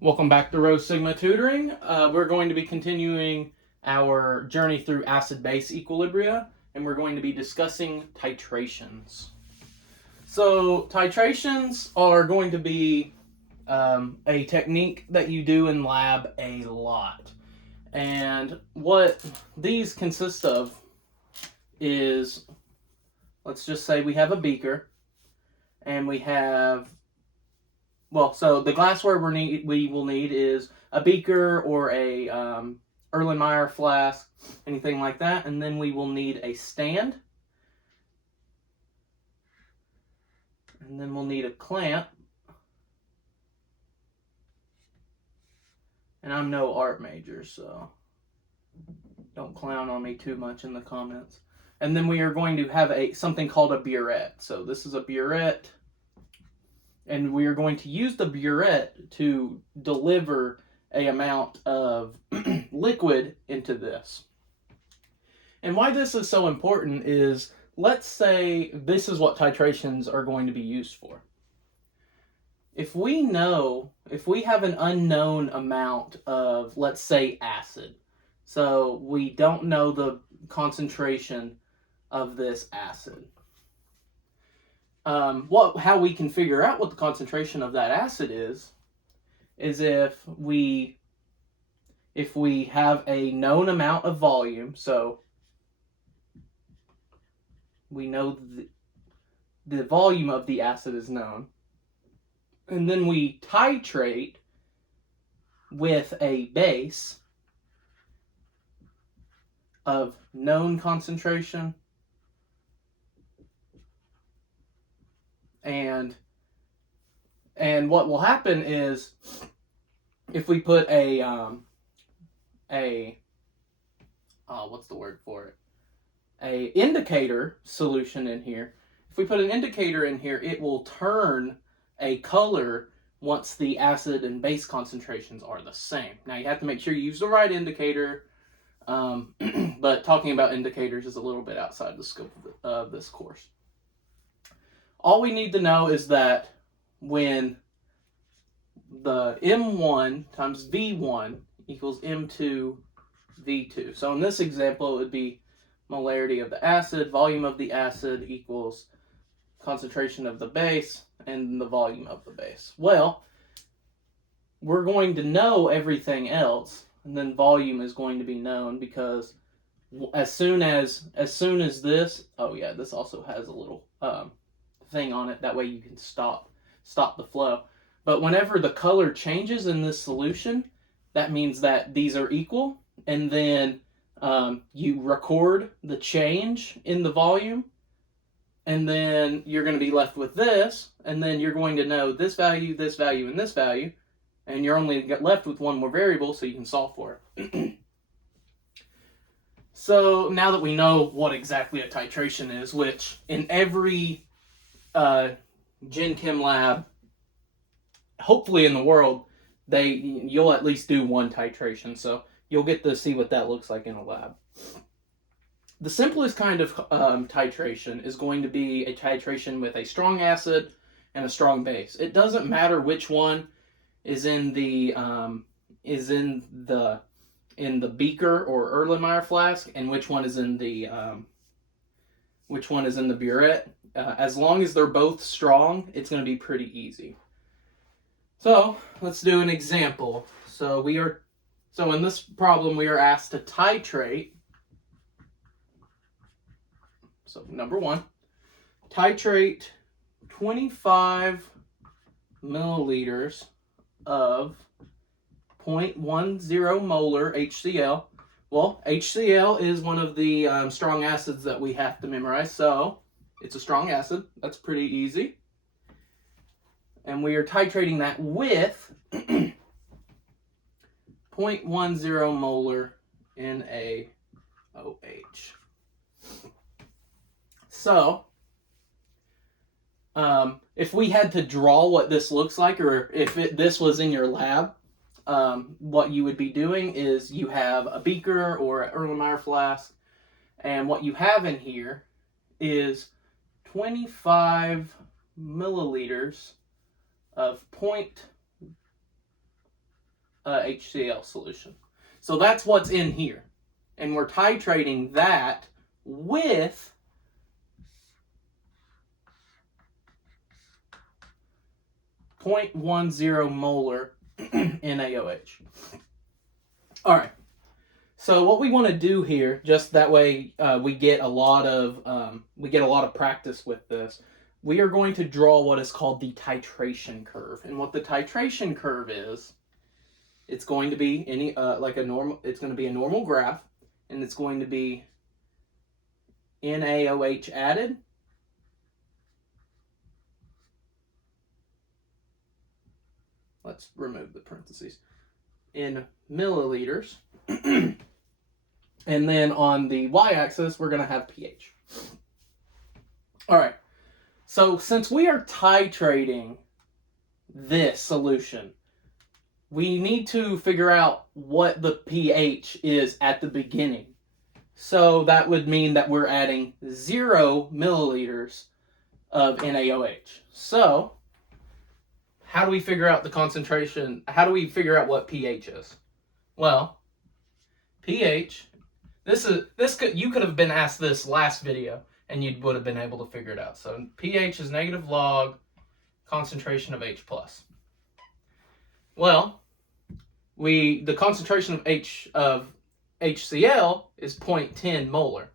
Welcome back to Rho Sigma Tutoring. We're going to be continuing our journey through acid-base equilibria, and we're going to be discussing titrations. So titrations are going to be a technique that you do in lab a lot. And what these consist of is, let's just say we have a beaker, and we have so the glassware we will need is a beaker or a Erlenmeyer flask, anything like that, and then we will need a stand, and then we'll need a clamp, and I'm no art major, so don't clown on me too much in the comments. And then we are going to have something called a burette. So this is a burette, and we are going to use the burette to deliver a amount of liquid into this. And why this is so important is, let's say this is what titrations are going to be used for. If we have an unknown amount of, let's say, acid, so we don't know the concentration of this acid, how we can figure out what the concentration of that acid is if we have a known amount of volume, so we know the volume of the acid is known, and then we titrate with a base of known concentration, and what will happen is, if we put what's the word for it? A indicator solution in here. If we put an indicator in here, it will turn a color once the acid and base concentrations are the same. Now you have to make sure you use the right indicator, but talking about indicators is a little bit outside the scope of this course. All we need to know is that when the M1 times V1 equals M2 V2. So in this example, it would be molarity of the acid, volume of the acid equals concentration of the base, and the volume of the base. Well, we're going to know everything else, and then volume is going to be known, because as soon as this, oh yeah, this also has a little thing on it, that way you can stop the flow. But whenever the color changes in this solution, that means that these are equal, and then you record the change in the volume, and then you're going to be left with this, and then you're going to know this value, and this value, and you're only left with one more variable, so you can solve for it. So now that we know what exactly a titration is, which in every Gen Chem lab, hopefully in the world, you'll at least do one titration, so you'll get to see what that looks like in a lab. The simplest kind of titration is going to be a titration with a strong acid and a strong base. It doesn't matter which one is in the beaker or Erlenmeyer flask, and which one is in the burette. As long as they're both strong, it's going to be pretty easy. So let's do an example. So in this problem, we are asked to titrate. So number one, titrate 25 milliliters of 0.10 molar HCl. Well, HCl is one of the strong acids that we have to memorize, so it's a strong acid. That's pretty easy. And we are titrating that with 0.10 molar NaOH. So, if we had to draw what this looks like, or if this was in your lab, what you would be doing is, you have a beaker or an Erlenmeyer flask, and what you have in here is 25 milliliters of HCl solution. So that's what's in here. And we're titrating that with .10 molar NaOH. All right. So what we want to do here, just that way we get a lot of practice with this. We are going to draw what is called the titration curve, and what the titration curve is, it's going to be It's going to be a normal graph, and it's going to be NaOH added let's remove the parentheses, in milliliters. And then on the y-axis, we're going to have pH. All right. So since we are titrating this solution, we need to figure out what the pH is at the beginning. So that would mean that we're adding 0 milliliters of NaOH. So how do we figure out the concentration? How do we figure out what pH is? Well, pH, you could have been asked this last video and you would have been able to figure it out. So pH is negative log concentration of H+. Well, the concentration of HCl is 0.10 molar.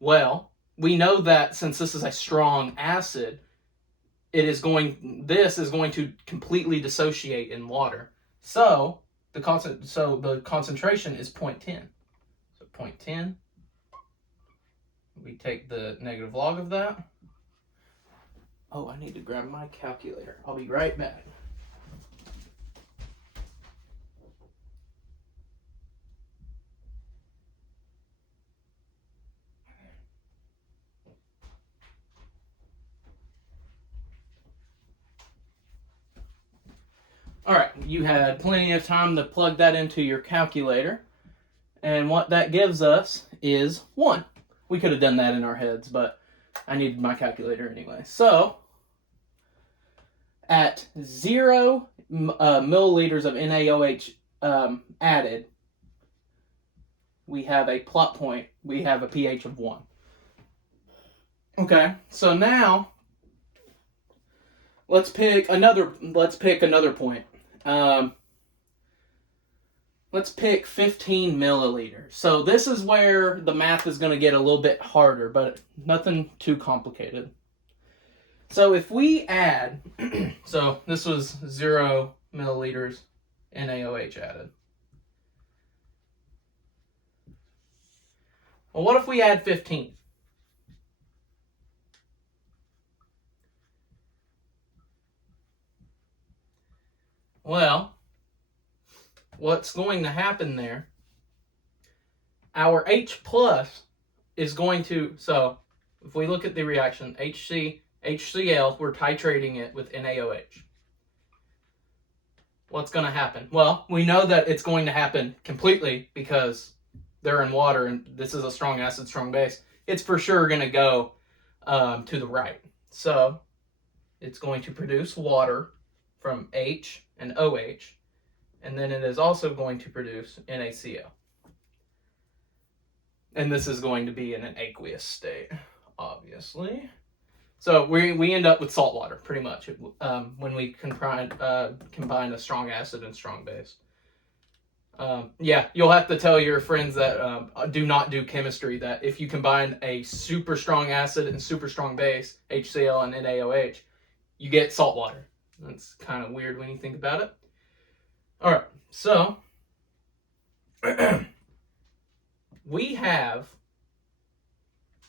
Well, we know that since this is a strong acid, this is going to completely dissociate in water. So the concentration is 0.10. So 0.10. We take the negative log of that. Oh, I need to grab my calculator. I'll be right back. All right, you had plenty of time to plug that into your calculator. And what that gives us is 1. We could have done that in our heads, but I needed my calculator anyway. So, at 0 milliliters of NaOH added, we have a plot point. We have a pH of 1. Okay, so now let's pick another point. Let's pick 15 milliliters. So this is where the math is going to get a little bit harder, but nothing too complicated. So if we add, so this was 0 milliliters NaOH added. Well, what if we add 15? Well, what's going to happen there, our H plus is going to, so if we look at the reaction, HCl, we're titrating it with NaOH. What's going to happen? Well, we know that it's going to happen completely because they're in water and this is a strong acid, strong base. It's for sure going to go to the right. So it's going to produce water from H and OH, and then it is also going to produce NaCl. And this is going to be in an aqueous state, obviously. So we end up with salt water, pretty much, when we combine a strong acid and strong base. Yeah, you'll have to tell your friends that do not do chemistry that if you combine a super strong acid and super strong base, HCl and NaOH, you get salt water. That's kind of weird when you think about it. All right, so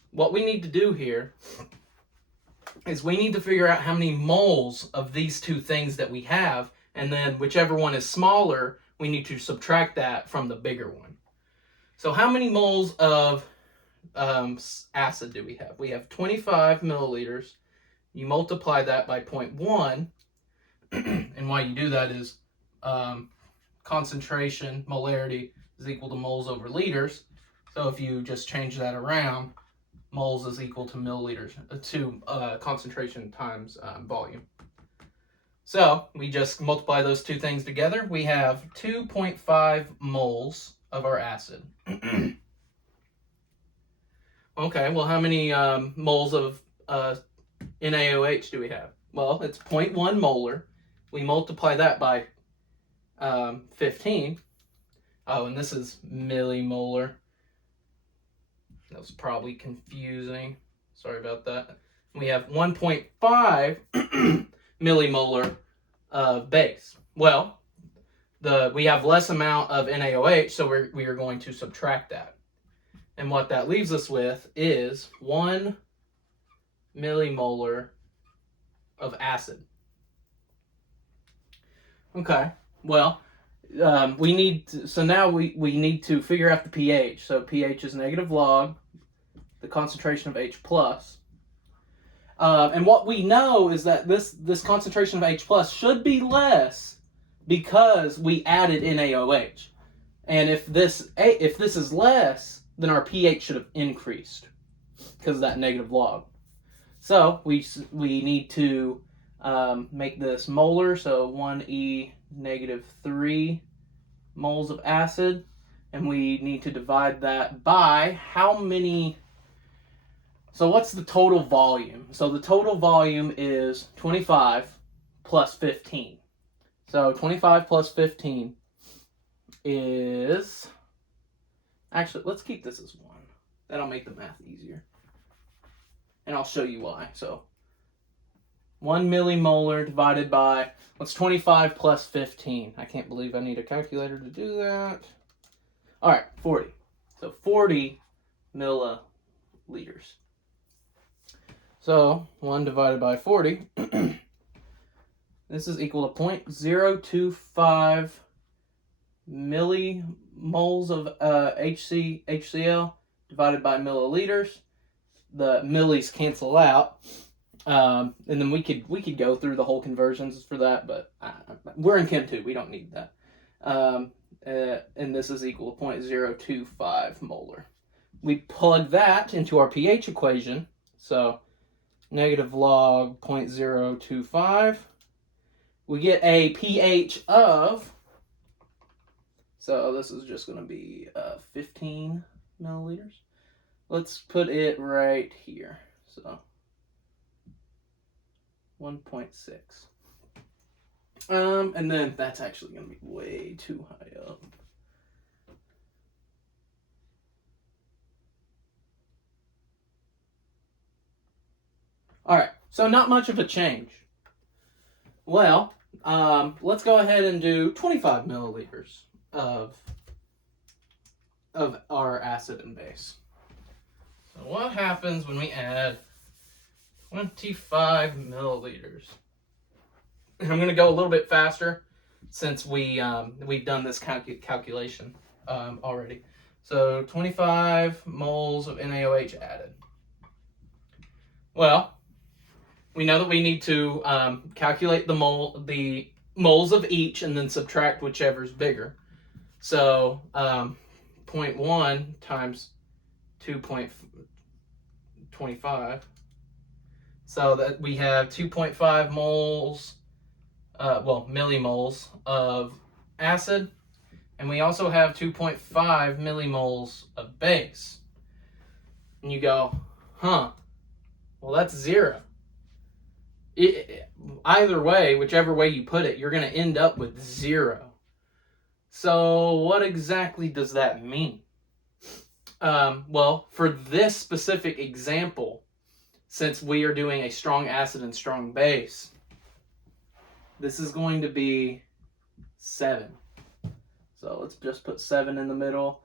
what we need to do here is we need to figure out how many moles of these two things that we have, and then whichever one is smaller, we need to subtract that from the bigger one. So how many moles of acid do we have? We have 25 milliliters. You multiply that by 0.1, and why you do that is concentration, molarity, is equal to moles over liters. So if you just change that around, moles is equal to milliliters, to concentration times volume. So we just multiply those two things together. We have 2.5 moles of our acid. Okay, well, how many moles of NaOH do we have? Well, it's 0.1 molar. We multiply that by 15. Oh, and this is millimolar. That was probably confusing. Sorry about that. We have 1.5 millimolar of base. Well, we have less amount of NaOH, so we are going to subtract that. And what that leaves us with is 1 millimolar of acid. Okay, well, now we need to figure out the pH. So pH is negative log the concentration of H plus. And what we know is that this concentration of H plus should be less because we added NaOH. And if this is less, then our pH should have increased because of that negative log. So we need to make this molar, so 1e negative 3 moles of acid, and we need to divide that by how many. So what's the total volume? So the total volume is 25 plus 15. So 25 plus 15 is, actually, let's keep this as 1. That'll make the math easier. And I'll show you why. So 1 millimolar divided by, what's 25 plus 15? I can't believe I need a calculator to do that. All right, 40. So 40 milliliters. So 1 divided by 40, this is equal to 0.025 millimoles of HCl divided by milliliters. The millis cancel out, and then we could go through the whole conversions for that, but we're in Chem 2, we don't need that. And this is equal to 0.025 molar. We plug that into our pH equation, so negative log 0.025. We get a pH of, so this is just going to be 15 milliliters. Let's put it right here. So 1.6. And then that's actually going to be way too high up. All right, so not much of a change. Well, let's go ahead and do 25 milliliters of our acid and base. So what happens when we add 25 milliliters? I'm going to go a little bit faster since we've done this calculation already. So 25 moles of NaOH added. Well, we know that we need to calculate the moles of each and then subtract whichever's bigger. So 0.1 times 2.25. So that we have 2.5 moles, millimoles of acid, and we also have 2.5 millimoles of base. And you go, well, that's 0. Either way, whichever way you put it, you're going to end up with 0. So what exactly does that mean? Well, for this specific example, since we are doing a strong acid and strong base, this is going to be 7. So let's just put 7 in the middle.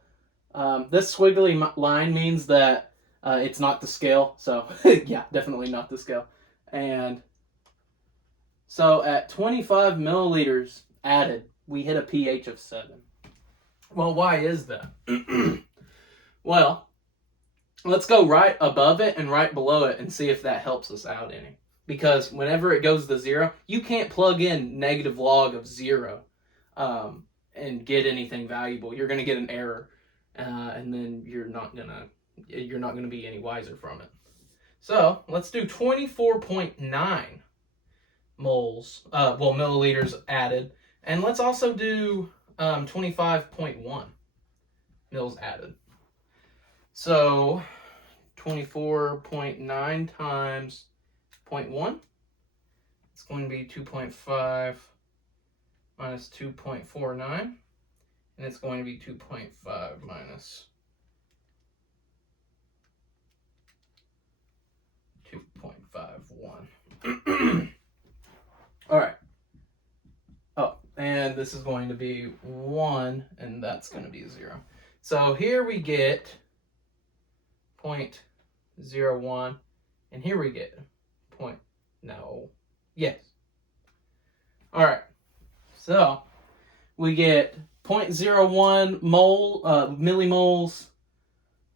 This squiggly line means that it's not the scale. So yeah, definitely not the scale. And so at 25 milliliters added, we hit a pH of 7. Well, why is that? Well, let's go right above it and right below it and see if that helps us out any. Because whenever it goes to 0, you can't plug in negative log of 0 and get anything valuable. You're going to get an error, and then you're not going to be any wiser from it. So let's do 24.9 milliliters added. And let's also do 25.1 mils added. So 24.9 times 0.1, it's going to be 2.5 minus 2.49, and it's going to be 2.5 minus 2.51. All right. Oh, and this is going to be 1, and that's going to be 0. So here we get 0.01, and here we get yes. All right. So we get 0.01 millimoles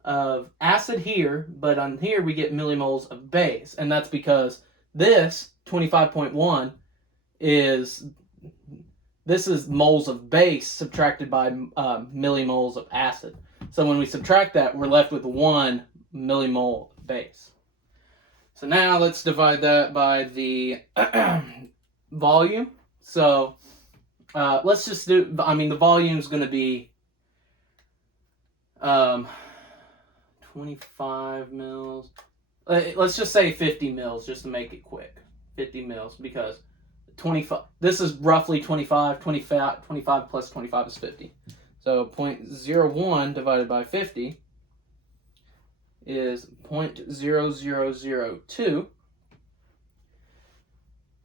of acid here, but on here we get millimoles of base, and that's because this 25.1 is moles of base subtracted by millimoles of acid. So when we subtract that, we're left with 1 millimole of base. So now let's divide that by the volume. So let's just do, the volume is going to be 25 mils. Let's just say 50 mils just to make it quick. 50 mils because 25, this is roughly 25 plus 25 is 50. So 0.01 divided by 50 is 0.0002.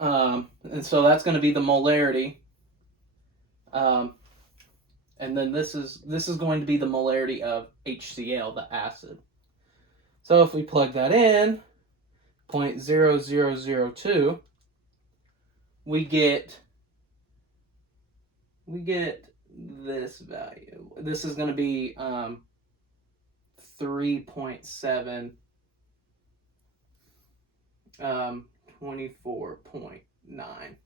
And so that's going to be the molarity. And then this is going to be the molarity of HCl, the acid. So if we plug that in, 0.0002, we get this value. This is going to be 3.7, 24.9.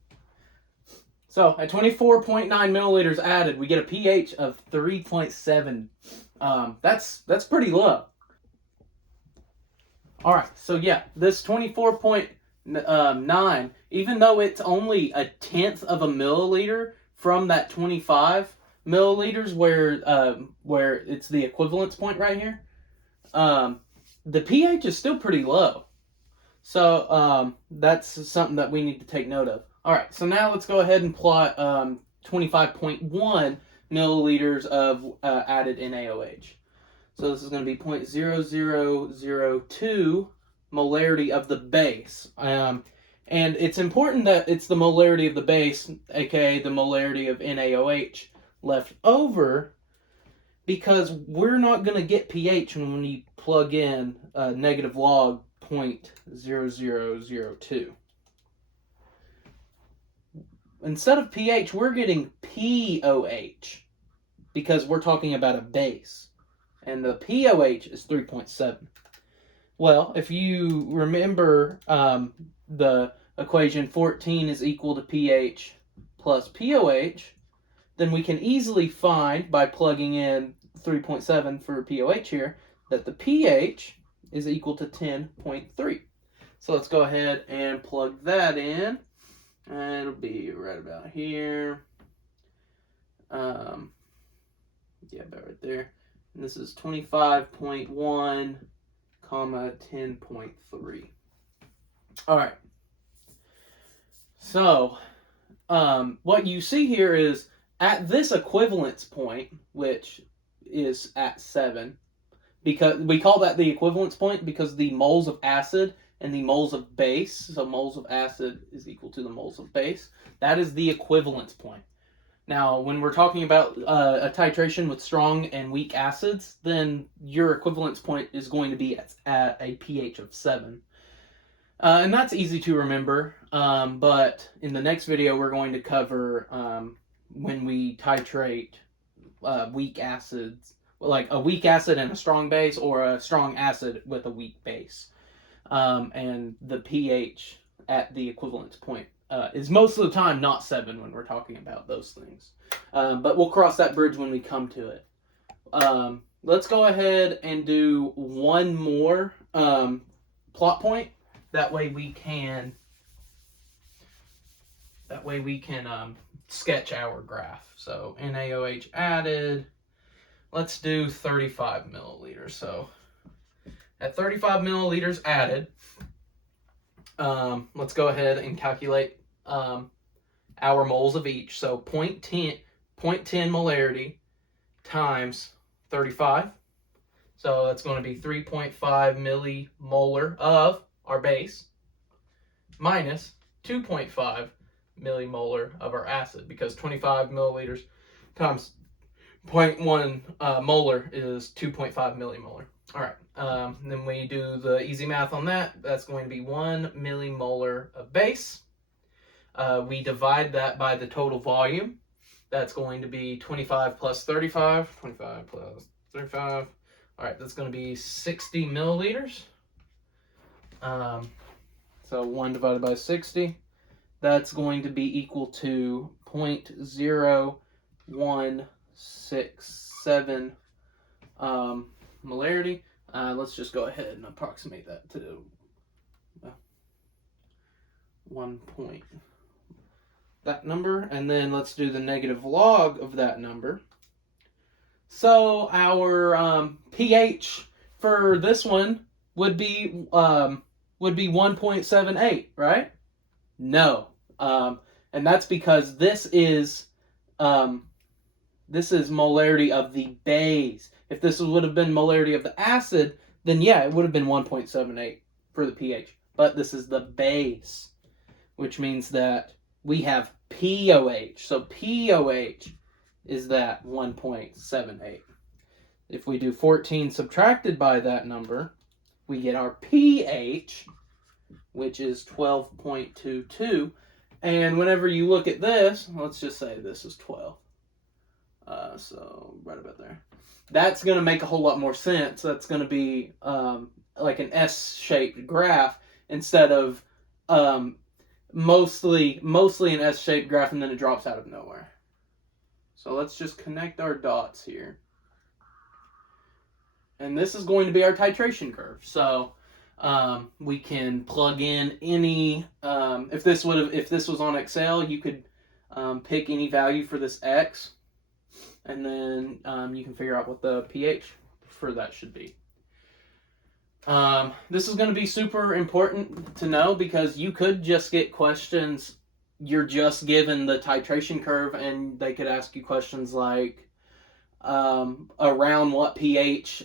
So at 24.9 milliliters added, we get a pH of 3.7. That's pretty low. All right, so yeah, this 24.9, even though it's only 1/10 of a milliliter from that 25 milliliters where it's the equivalence point right here, the pH is still pretty low. So that's something that we need to take note of. All right, so now let's go ahead and plot 25.1 milliliters of added NaOH. So this is going to be 0.0002 molarity of the base. And it's important that it's the molarity of the base, aka the molarity of NaOH left over, because we're not going to get pH when we plug in negative log 0.0002. Instead of pH, we're getting POH because we're talking about a base. And the POH is 3.7. Well, if you remember the equation 14 is equal to pH plus POH, then we can easily find, by plugging in 3.7 for POH here, that the pH is equal to 10.3. So let's go ahead and plug that in. And it'll be right about here. Yeah, about right there. And this is 25.1, 10.3. All right. So, what you see here is at this equivalence point, which is at 7, because we call that the equivalence point because the moles of acid and the moles of base, so moles of acid is equal to the moles of base, that is the equivalence point. Now, when we're talking about a titration with strong and weak acids, then your equivalence point is going to be at a pH of 7. And that's easy to remember, but in the next video we're going to cover when we titrate weak acids, like a weak acid and a strong base, or a strong acid with a weak base. And the pH at the equivalence point is most of the time not 7 when we're talking about those things. But we'll cross that bridge when we come to it. Let's go ahead and do one more plot point. That way we can That way we can sketch our graph. So NaOH added, let's do 35 milliliters. So at 35 milliliters added, let's go ahead and calculate our moles of each. So 0.10 molarity times 35. So that's going to be 3.5 millimolar of our base minus 2.5 millimolar of our acid, because 25 milliliters times 0.1 molar is 2.5 millimolar. All right, then we do the easy math on that. That's going to be 1 millimolar of base. We divide that by the total volume. That's going to be 25 plus 35. 25 plus 35. All right, that's going to be 60 milliliters. So 1 divided by 60. That's going to be equal to 0.0167 molarity. Let's just go ahead and approximate that to 1 point. That number, and then let's do the negative log of that number. So our pH for this one would be 1.78, right? No, and that's because this is molarity of the base. If this would have been molarity of the acid, then yeah, it would have been 1.78 for the pH. But this is the base, which means that we have POH. So POH is that 1.78. If we do 14 subtracted by that number, we get our pH, which is 12.22. And whenever you look at this, let's just say this is 12. So right about there. That's going to make a whole lot more sense. That's going to be like an S-shaped graph instead of mostly an S-shaped graph, and then it drops out of nowhere. So let's just connect our dots here. And this is going to be our titration curve. So we can plug in any, if this was on Excel, you could pick any value for this X, and then you can figure out what the pH for that should be. This is going to be super important to know, because you could just get questions, you're just given the titration curve, and they could ask you questions like, around what pH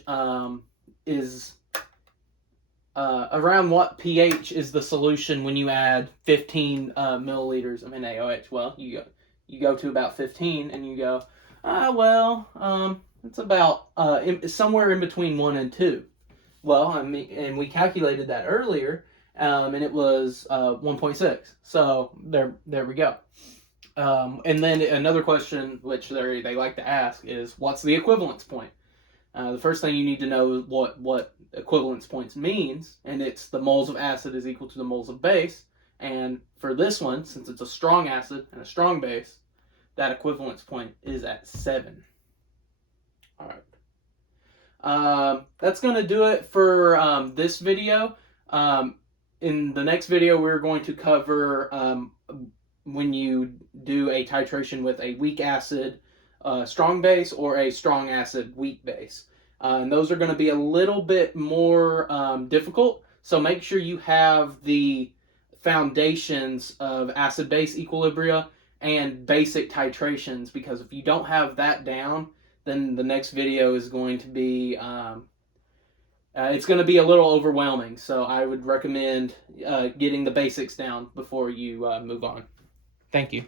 is the solution when you add 15 milliliters of NaOH? Well, you go to about 15, and you go, it's about somewhere in between 1 and 2. Well, and we calculated that earlier, and it was 1.6. So there we go. And then another question which they like to ask is, what's the equivalence point? The first thing you need to know is what equivalence points means, and it's the moles of acid is equal to the moles of base. And for this one, since it's a strong acid and a strong base, that equivalence point is at 7. All right. That's going to do it for this video. In the next video, we're going to cover when you do a titration with a weak acid strong base or a strong acid weak base. And those are going to be a little bit more difficult. So make sure you have the foundations of acid-base equilibria and basic titrations, because if you don't have that down, then the next video is going to be it's going to be a little overwhelming. So I would recommend getting the basics down before you move on. Thank you.